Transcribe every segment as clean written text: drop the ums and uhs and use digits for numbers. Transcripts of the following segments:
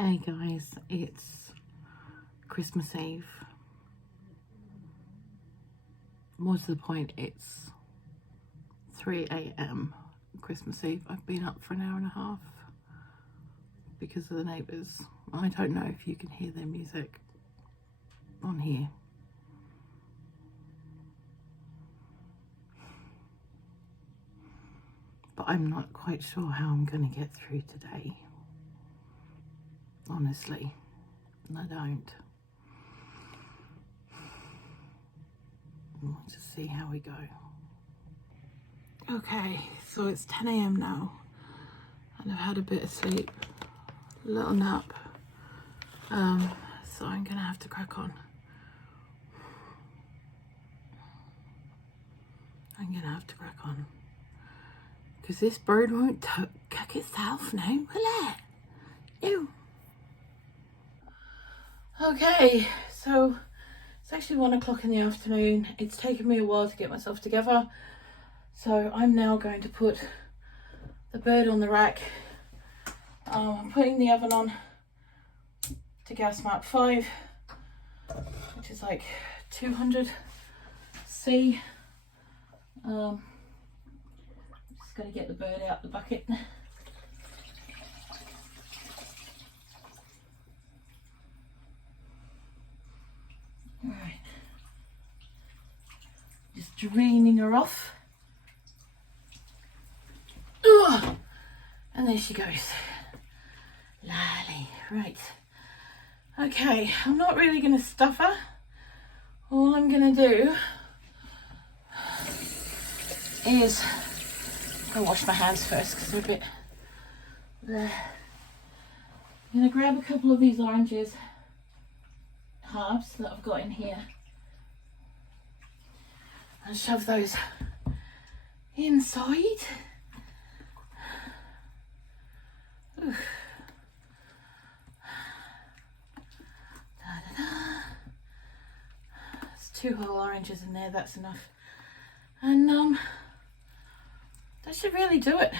Hey guys, it's Christmas Eve. More to the point, it's 3 a.m. Christmas Eve. I've been up for an hour and a half because of the neighbours. I don't know if you can hear their music on here. But I'm not quite sure how I'm going to get through today. Honestly, I don't. We'll just see how we go. Okay, so it's 10 a.m. now, and I've had a bit of sleep, a little nap, so I'm gonna have to crack on. Because this bird won't cook itself now, will it? Ew. Okay, so it's actually 1 o'clock in the afternoon. It's taken me a while to get myself together. So I'm now going to put the bird on the rack. I'm putting the oven on to gas mark 5, which is like 200 C. Just got to get the bird out the bucket. Alright, just draining her off. Ugh. And there she goes. Lally. Right. Okay, I'm not really going to stuff her. All I'm going to do is go wash my hands first because they're a bit... I'm going to grab a couple of these oranges. Halves that I've got in here and shove those inside. Ooh. There's 2 whole oranges in there, that's enough. And that should really do it.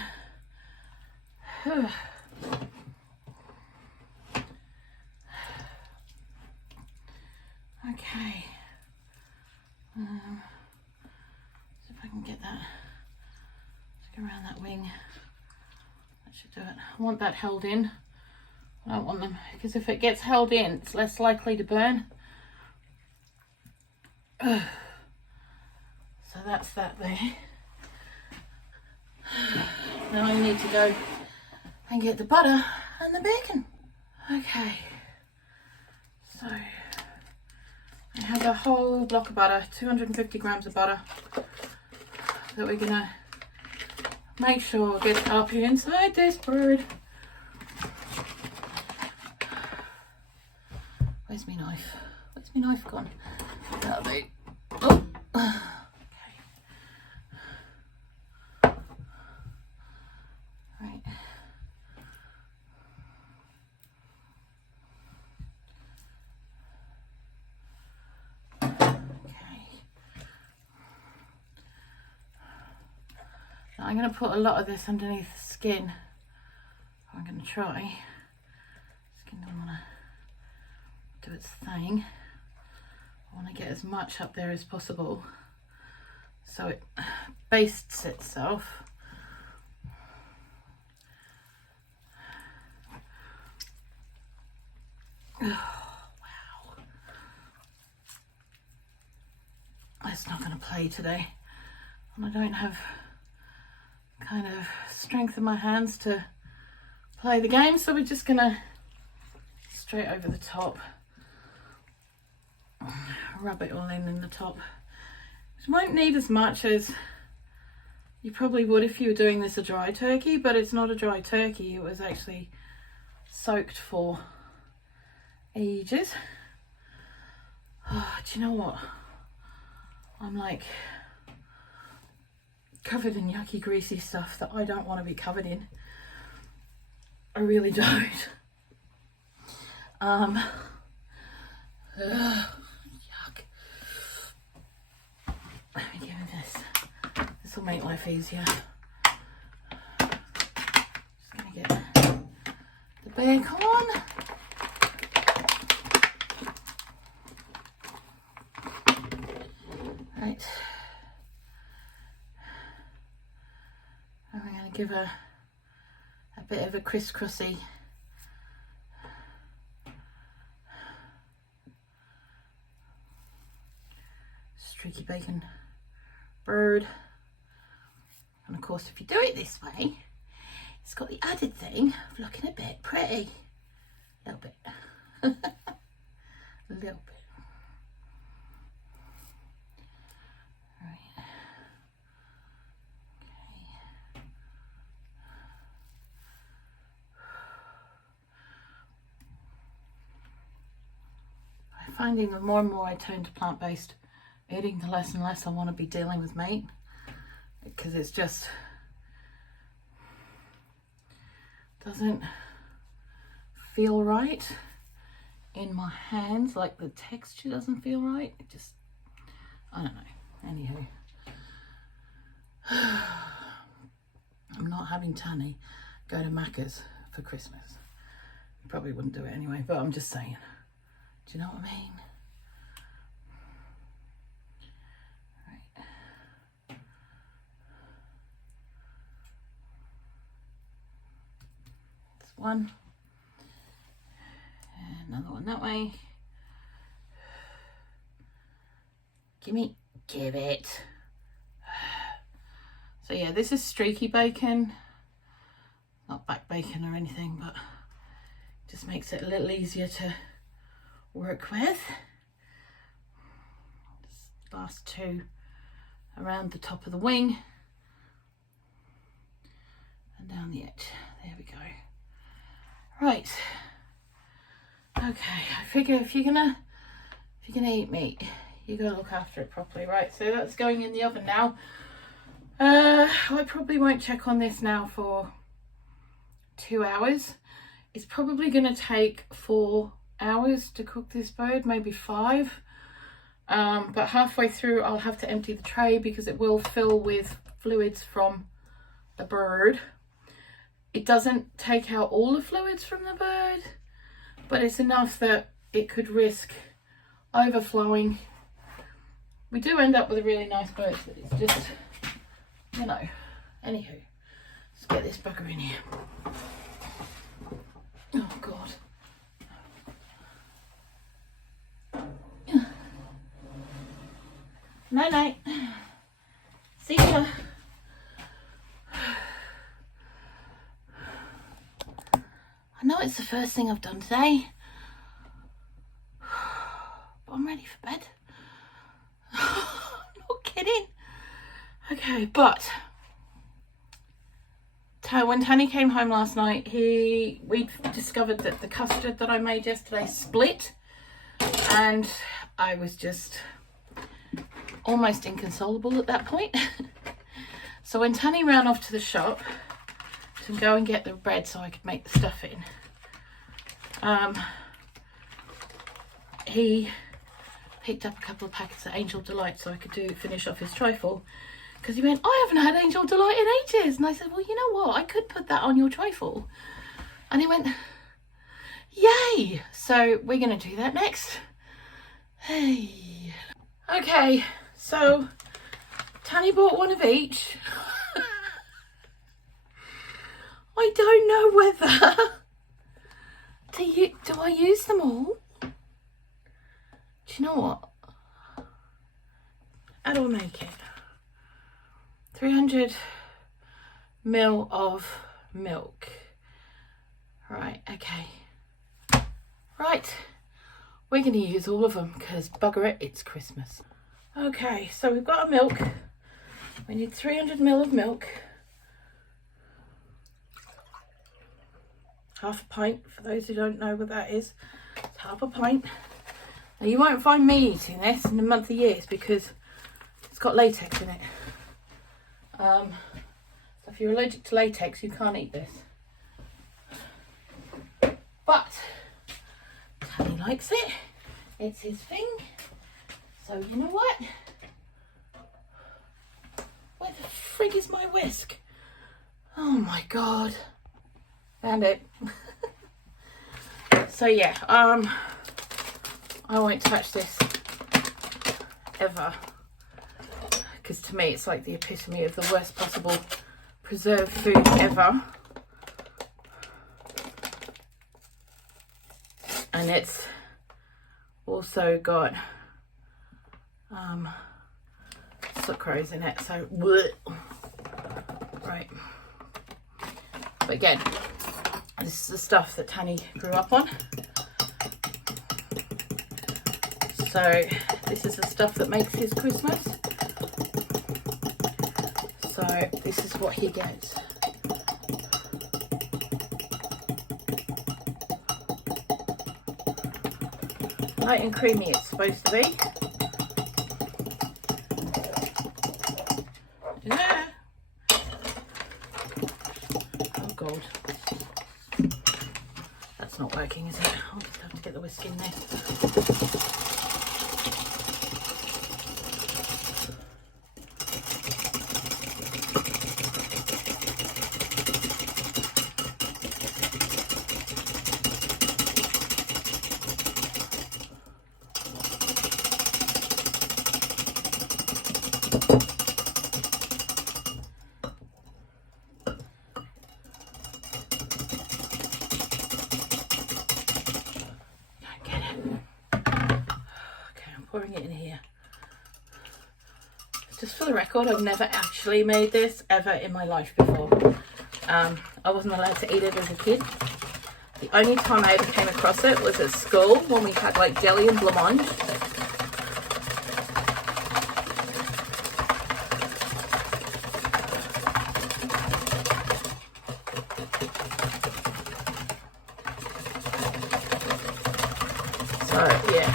Okay, see if I can get that, just go around that wing. That should do it. I want that held in. I don't want them, because if it gets held in, it's less likely to burn. So that's that there. Now I need to go and get the butter and the bacon. Okay, so I have a whole block of butter, 250 grams of butter, that we're gonna make sure gets up inside this bird. Where's my knife? Where's my knife gone? That'll be. Oh. Okay. Right. I'm going to put a lot of this underneath the skin. I'm going to try. Skin doesn't want to do its thing. I want to get as much up there as possible so it bastes itself. Oh, wow. It's not going to play today. And I don't have kind of strength in my hands to play the game, so we're just gonna straight over the top, rub it all in the top. It won't need as much as you probably would if you were doing this a dry turkey, but it's not a dry turkey. It was actually soaked for ages. Oh, do you know what? I'm like covered in yucky greasy stuff that I don't want to be covered in. I really don't. Yuck. Let me give him this. This will make life easier. Just gonna get the bacon. give her a bit of a crisscrossy streaky bacon bird. And of course, if you do it this way, it's got the added thing of looking a bit pretty. A little bit. A little bit. Right. Okay. I'm finding the more and more I turn to plant-based eating, the less and less I want to be dealing with meat, because it's just doesn't feel right in my hands. Like the texture doesn't feel right. It just, I don't know. Anywho, I'm not having Tanny go to Macca's for Christmas. Probably wouldn't do it anyway, but I'm just saying. Do you know what I mean? One, another one that way. Give it. So yeah, this is streaky bacon, not back bacon or anything, but just makes it a little easier to work with. Just last two around the top of the wing and down the edge. There we go. Right, okay, I figure if you're gonna eat meat, you gotta look after it properly. Right, so that's going in the oven now. I probably won't check on this now for 2 hours. It's probably gonna take 4 hours to cook this bird, maybe 5. But halfway through I'll have to empty the tray because it will fill with fluids from the bird. It doesn't take out all the fluids from the bird, but it's enough that it could risk overflowing. We do end up with a really nice bird, but it's just, you know. Anywho, let's get this bugger in here. Oh God. Night night. See ya. I know it's the first thing I've done today, but I'm ready for bed. Not kidding. Okay, but when Tanny came home last night, we discovered that the custard that I made yesterday split, and I was just almost inconsolable at that point. So when Tanny ran off to the shop to go and get the bread so I could make the stuffing, he picked up a couple of packets of Angel Delight so I could finish off his trifle, because he went, I haven't had Angel Delight in ages. And I said, well, you know what, I could put that on your trifle. And he went, yay. So we're going to do that next. Hey. Okay, so Tanny bought one of each. I don't know whether do I use them all? Do you know what? How do I make it? 300 ml of milk. Right, okay. Right, we're going to use all of them because bugger it, it's Christmas. Okay, so we've got our milk. We need 300 ml of milk. Half a pint, for those who don't know what that is. It's half a pint. Now you won't find me eating this in a month of years because it's got latex in it. So if you're allergic to latex, you can't eat this. But Tanny likes it. It's his thing. So you know what? Where the frig is my whisk? Oh my God. Found it. So yeah, I won't touch this ever, because to me it's like the epitome of the worst possible preserved food ever. And it's also got sucrose in it, so bleh. Right. But again, this is the stuff that Tanny grew up on. So this is the stuff that makes his Christmas. So this is what he gets. Light and creamy it's supposed to be. Yeah. Oh God. That's not working, is it? I'll just have to get the whisk in there. Pouring it in here. Just for the record, I've never actually made this ever in my life before. I wasn't allowed to eat it as a kid. The only time I ever came across it was at school when we had like jelly and blancmange. So yeah.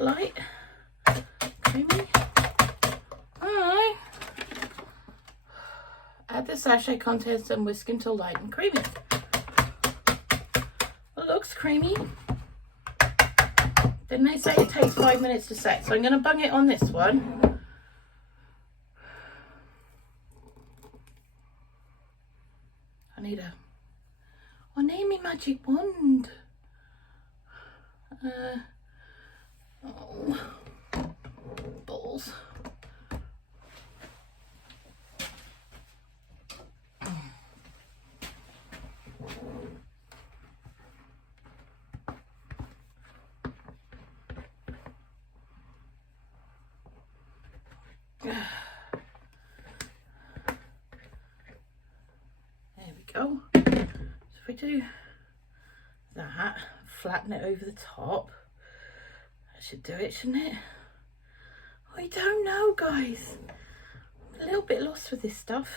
Light, creamy. Alright. Add the sachet contents and whisk until light and creamy. It looks creamy. Then they say it takes 5 minutes to set, so I'm going to bung it on this one. I need me magic wand. Oh, balls. There we go. So if we do that, flatten it over the top. That should do it, shouldn't it? I don't know, guys. I'm a little bit lost with this stuff.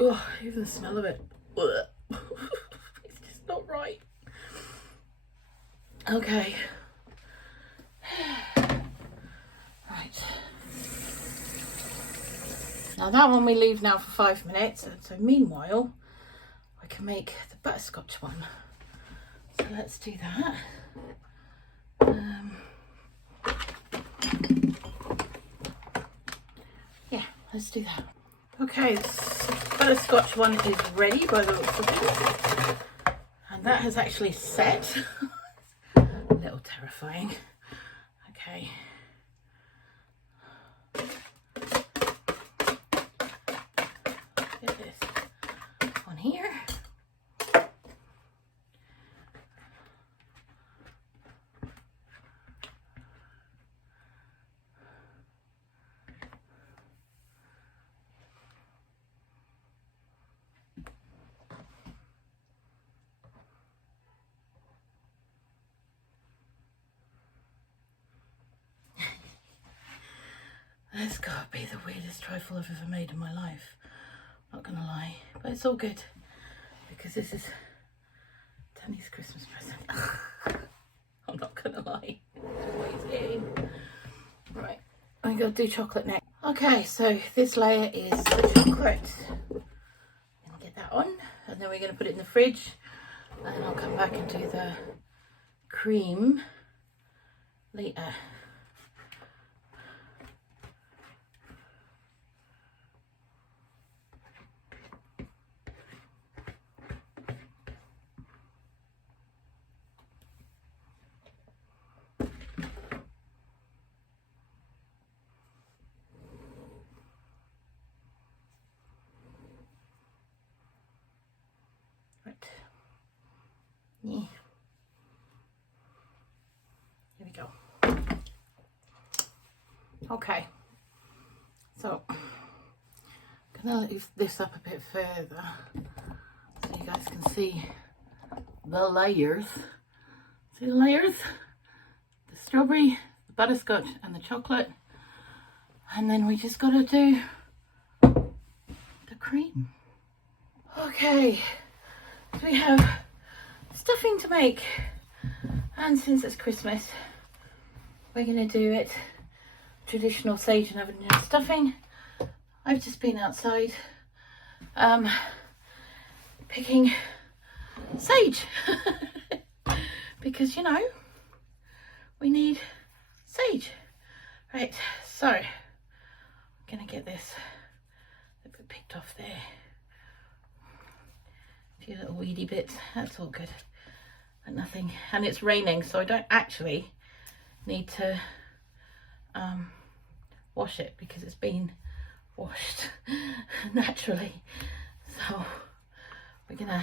Oh, even the smell of it. It's just not right. Okay. Right. Now that one we leave now for 5 minutes. So meanwhile, I can make the butterscotch one. So let's do that. Yeah, let's do that. Okay, this butterscotch one is ready by the looks of it. And that has actually set. A little terrifying. Okay. Get this on here. That's gotta be the weirdest trifle I've ever made in my life. Not gonna lie, but it's all good because this is Tanny's Christmas present. I'm not gonna lie. What he's eating. Right, I'm gonna do chocolate next. Okay, so this layer is the chocolate. I'm gonna get that on, and then we're gonna put it in the fridge, and I'll come back and do the cream later. go. Okay, so I'm gonna lift this up a bit further so you guys can see the layers. See the layers? The strawberry, the butterscotch and the chocolate. And then we just gotta do the cream. Okay, so we have stuffing to make. And since it's Christmas, we're gonna do it traditional sage and oven stuffing. I've just been outside picking sage because, you know, we need sage. Right, so I'm gonna get this a bit picked off there. A few little weedy bits, that's all good, but nothing. And it's raining, so I don't actually need to wash it because it's been washed naturally. So we're gonna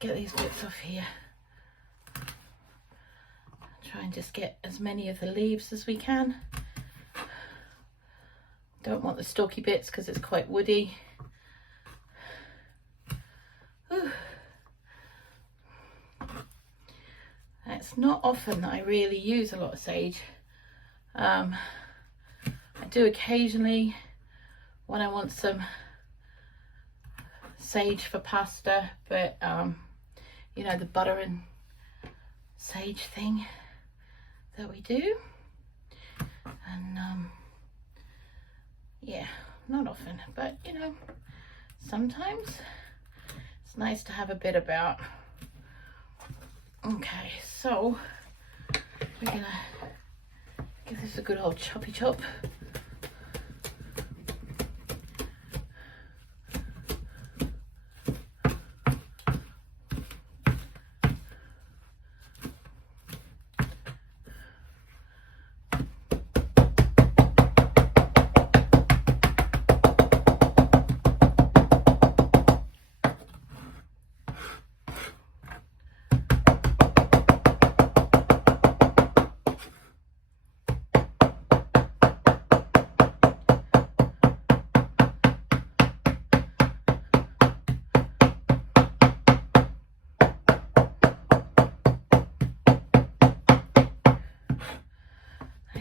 get these bits off here. Try and just get as many of the leaves as we can. Don't want the stalky bits because it's quite woody. Whew. It's not often that I really use a lot of sage. I do occasionally when I want some sage for pasta, but you know, the butter and sage thing that we do. And yeah, not often, but you know, sometimes it's nice to have a bit about. Okay, so we're gonna give this a good old choppy chop.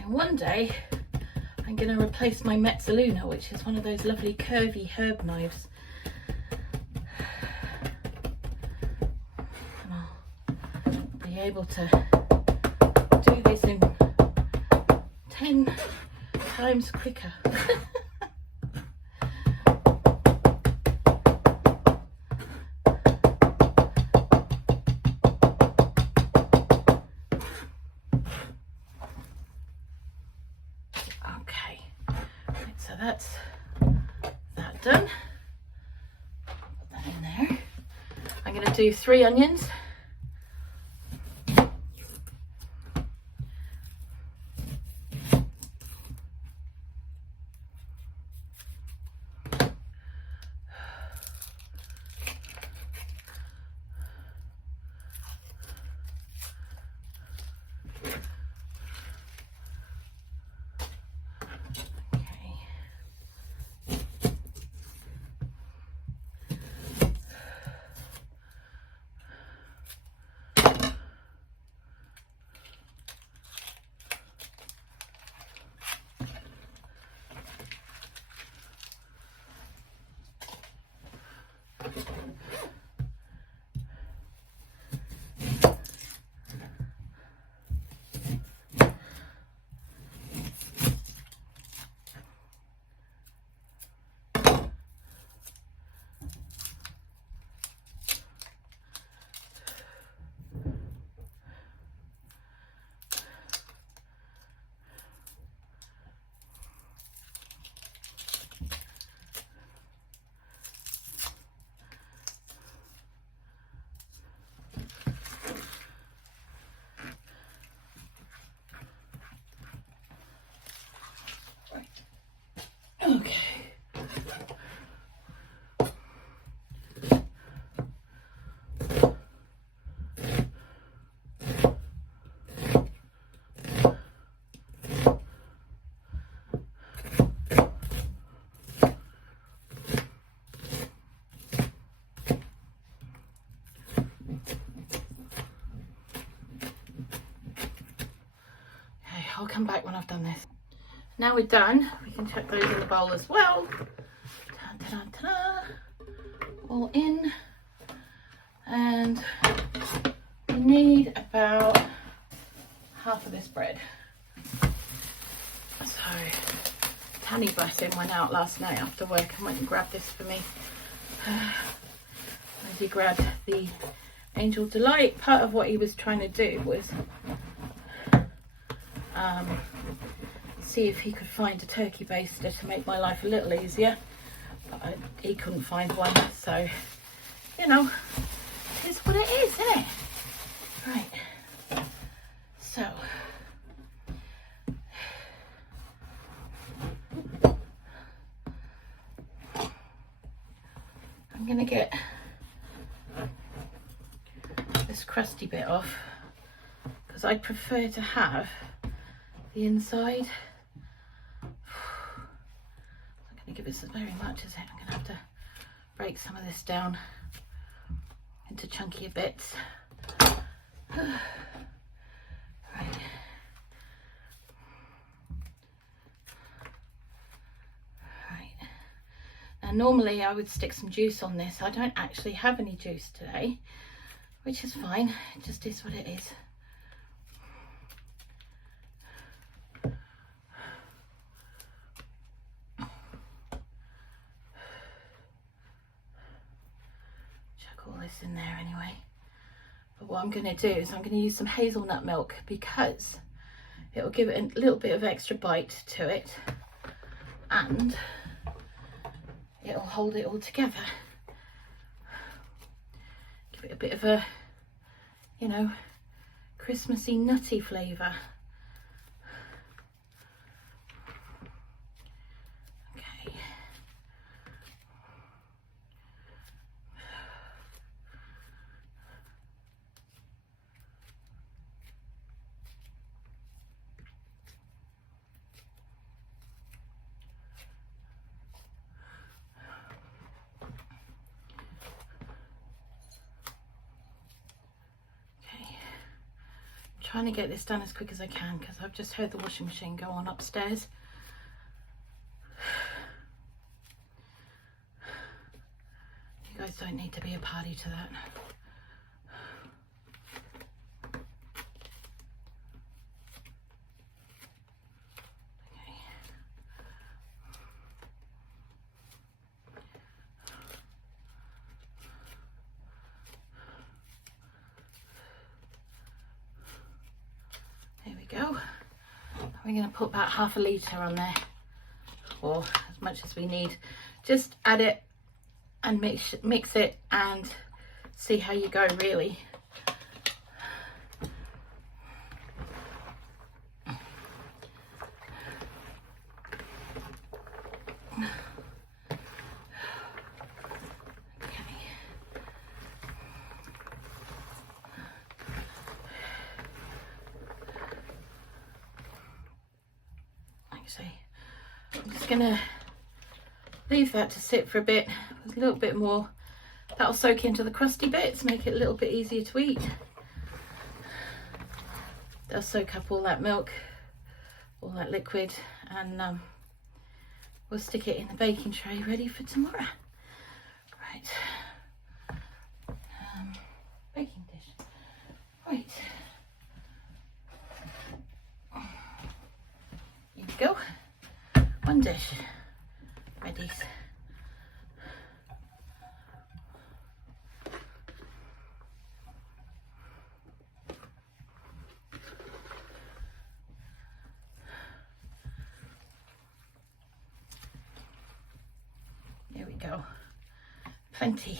One day I'm going to replace my Mezzaluna, which is one of those lovely curvy herb knives. And I'll be able to do this in 10 times quicker. That's that done. Put that in there. I'm going to do 3 onions. I'll come back when I've done this. Now we're done, we can chuck those in the bowl as well. Ta-da-ta-da. All in. And we need about half of this bread. So Tanny, bless him, went out last night after work and went and grabbed this for me. And he grabbed the Angel Delight. Part of what he was trying to do was see if he could find a turkey baster to make my life a little easier, but he couldn't find one, so you know, it is what it is, isn't it? Right, so I'm gonna get this crusty bit off because I'd prefer to have the inside. I'm not going to give it very much, is it? I'm going to have to break some of this down into chunkier bits. Right. Right. Now normally I would stick some juice on this. I don't actually have any juice today, which is fine. It just is what it is. In there anyway, but what I'm going to do is I'm going to use some hazelnut milk because it will give it a little bit of extra bite to it and it'll hold it all together, give it a bit of a, you know, Christmassy nutty flavour. Trying to get this done as quick as I can because I've just heard the washing machine go on upstairs. You guys don't need to be a party to that. Go. We're going to put about half a litre on there, or as much as we need. Just add it and mix it and see how you go, really. I'm just gonna leave that to sit for a bit, a little bit more. That'll soak into the crusty bits, make it a little bit easier to eat. They'll soak up all that milk, all that liquid, and we'll stick it in the baking tray ready for tomorrow. Right, baking dish. Right, here we go. One dish ready. There we go. Plenty.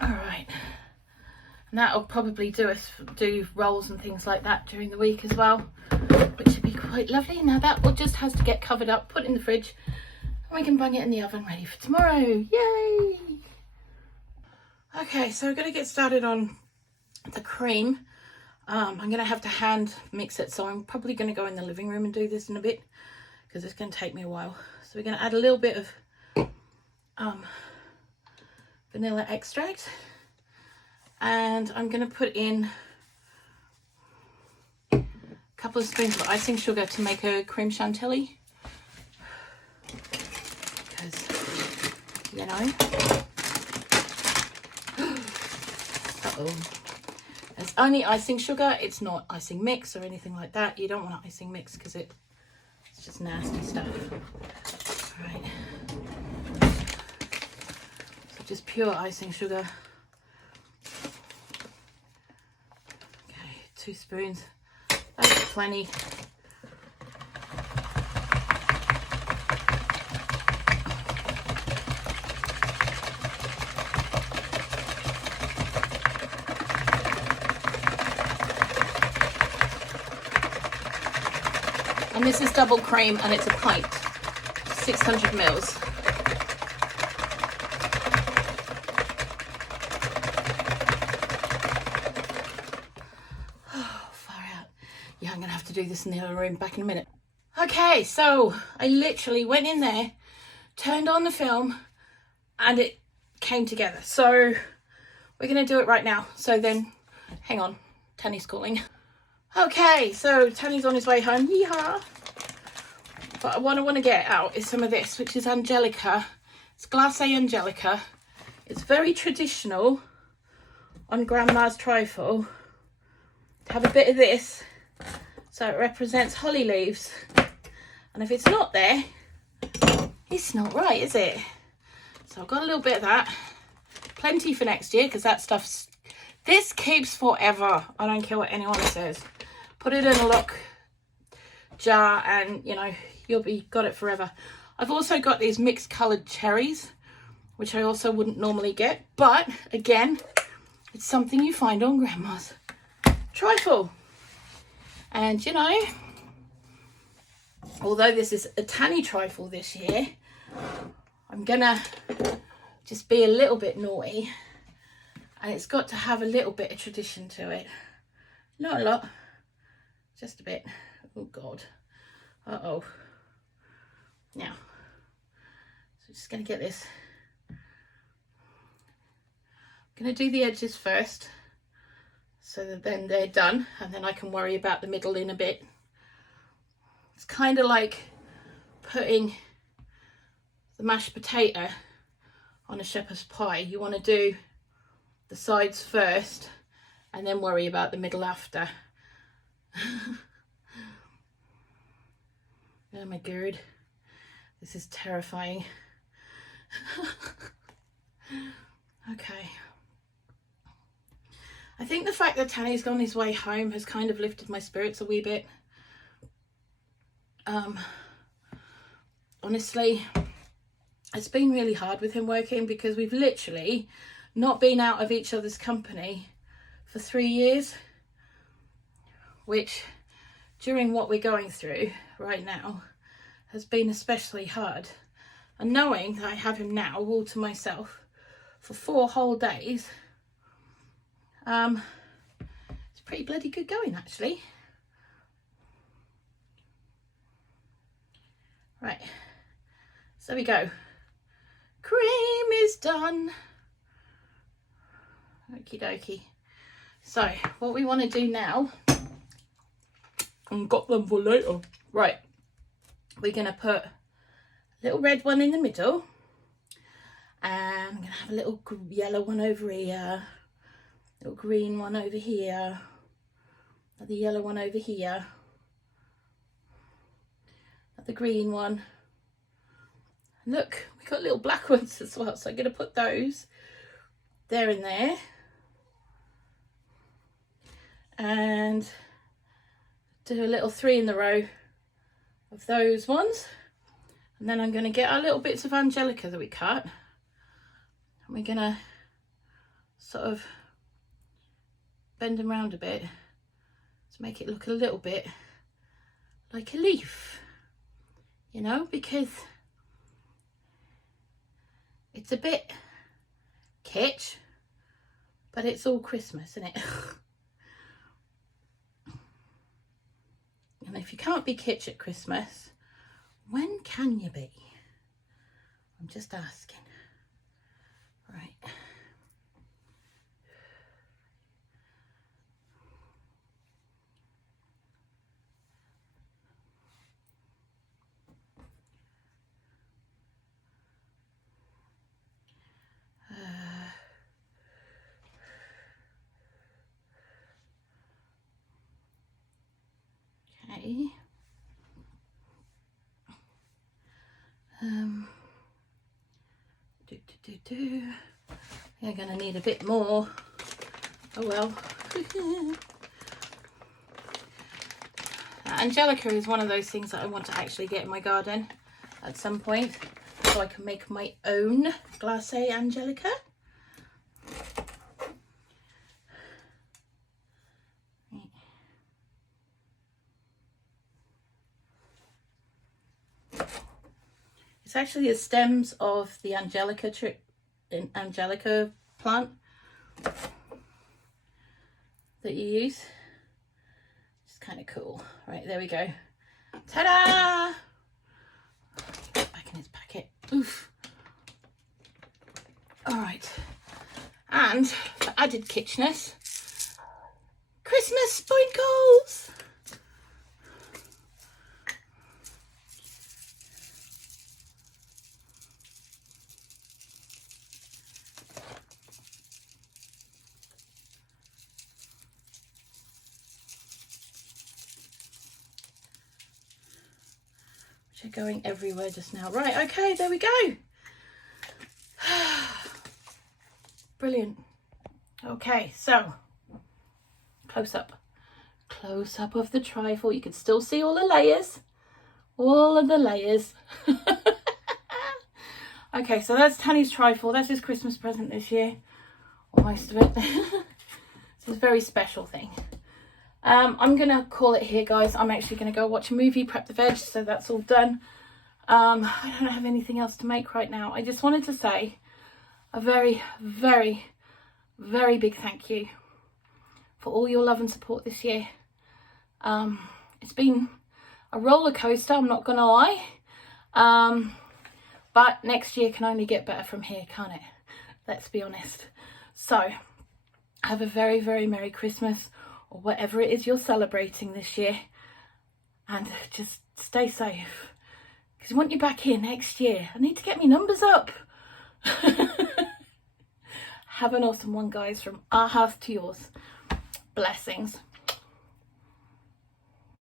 All right. And that'll probably do rolls and things like that during the week as well, which would be quite lovely. Now that will just has to get covered up, put in the fridge, and we can bung it in the oven ready for tomorrow. Yay! Okay, so we're going to get started on the cream. I'm going to have to hand mix it, so I'm probably going to go in the living room and do this in a bit because it's going to take me a while. So we're going to add a little bit of vanilla extract, and I'm going to put in couple of spoons of icing sugar to make a cream chantilly. Because, you know. Uh-oh. It's only icing sugar. It's not icing mix or anything like that. You don't want icing mix because it's just nasty stuff. All right. So just pure icing sugar. Okay, 2 spoons. That's plenty. And this is double cream and it's a pint, 600 mils. Oh, far out. Yeah, I'm gonna have to do this in the other room, back in a minute. Okay, so I literally went in there, turned on the film, and it came together. So we're gonna do it right now. So then, hang on, Tanny's calling. Okay, so Tanny's on his way home, yeehaw. But what I want to get out is some of this, which is Angelica. It's glacé Angelica. It's very traditional on Grandma's Trifle to have a bit of this, so it represents holly leaves. And if it's not there, it's not right, is it? So I've got a little bit of that. Plenty for next year, because that stuff's... This keeps forever. I don't care what anyone says. Put it in a lock jar and, you know, you'll be got it forever. I've also got these mixed coloured cherries, which I also wouldn't normally get. But, again, it's something you find on Grandma's Trifle. And, you know, although this is a Tanny Trifle this year, I'm going to just be a little bit naughty. And it's got to have a little bit of tradition to it. Not a lot. Just a bit. Oh God. Uh-oh. Now, so just going to get this. I'm going to do the edges first, so that then they're done, and then I can worry about the middle in a bit. It's kind of like putting the mashed potato on a shepherd's pie. You want to do the sides first, and then worry about the middle after. Oh my god, this is terrifying. Okay, I think the fact that Tanny's gone his way home has kind of lifted my spirits a wee bit. Honestly, it's been really hard with him working, because we've literally not been out of each other's company for 3 years, which during what we're going through right now has been especially hard. And knowing that I have him now all to myself for 4 whole days, it's pretty bloody good going, actually. Right, so there we go. Cream is done. Okie dokie. So what we want to do now, and got them for later. Right, we're going to put a little red one in the middle, and I'm going to have a little yellow one over here, little green one over here, another yellow one over here, another green one. Look, we got little black ones as well, so I'm going to put those there and there, and do a little 3 in the row of those ones. And then I'm going to get our little bits of Angelica that we cut, and we're going to sort of bend them around a bit to make it look a little bit like a leaf, you know, because it's a bit kitsch, but it's all Christmas, isn't it? And if you can't be kitsch at Christmas, when can you be? I'm just asking. Right. Okay. You're gonna need a bit more. Oh well. Angelica is one of those things that I want to actually get in my garden at some point, so I can make my own glacé Angelica. It's actually the stems of the Angelica plant that you use. It's kind of cool. Right, there we go. Ta-da! Get back in its packet. Oof. All right. And for added kitschness, Christmas sprinkles. Which are going everywhere just now. Right, okay, there we go. Brilliant. Okay, so close up of the trifle. You can still see all the layers, all of the layers. Okay, so that's Tanny's trifle. That's his Christmas present this year, or most of it. It's a very special thing. I'm gonna call it here, guys. I'm actually gonna go watch a movie, prep the veg, so that's all done. I don't have anything else to make right now. I just wanted to say a very, very, very big thank you for all your love and support this year. It's been a roller coaster, I'm not gonna lie. But next year can only get better from here, can't it? Let's be honest. So have a very, very Merry Christmas, or whatever it is you're celebrating this year, and just stay safe, because I want you back here next year. I need to get my numbers up. Have an awesome one, guys, from our house to yours. Blessings.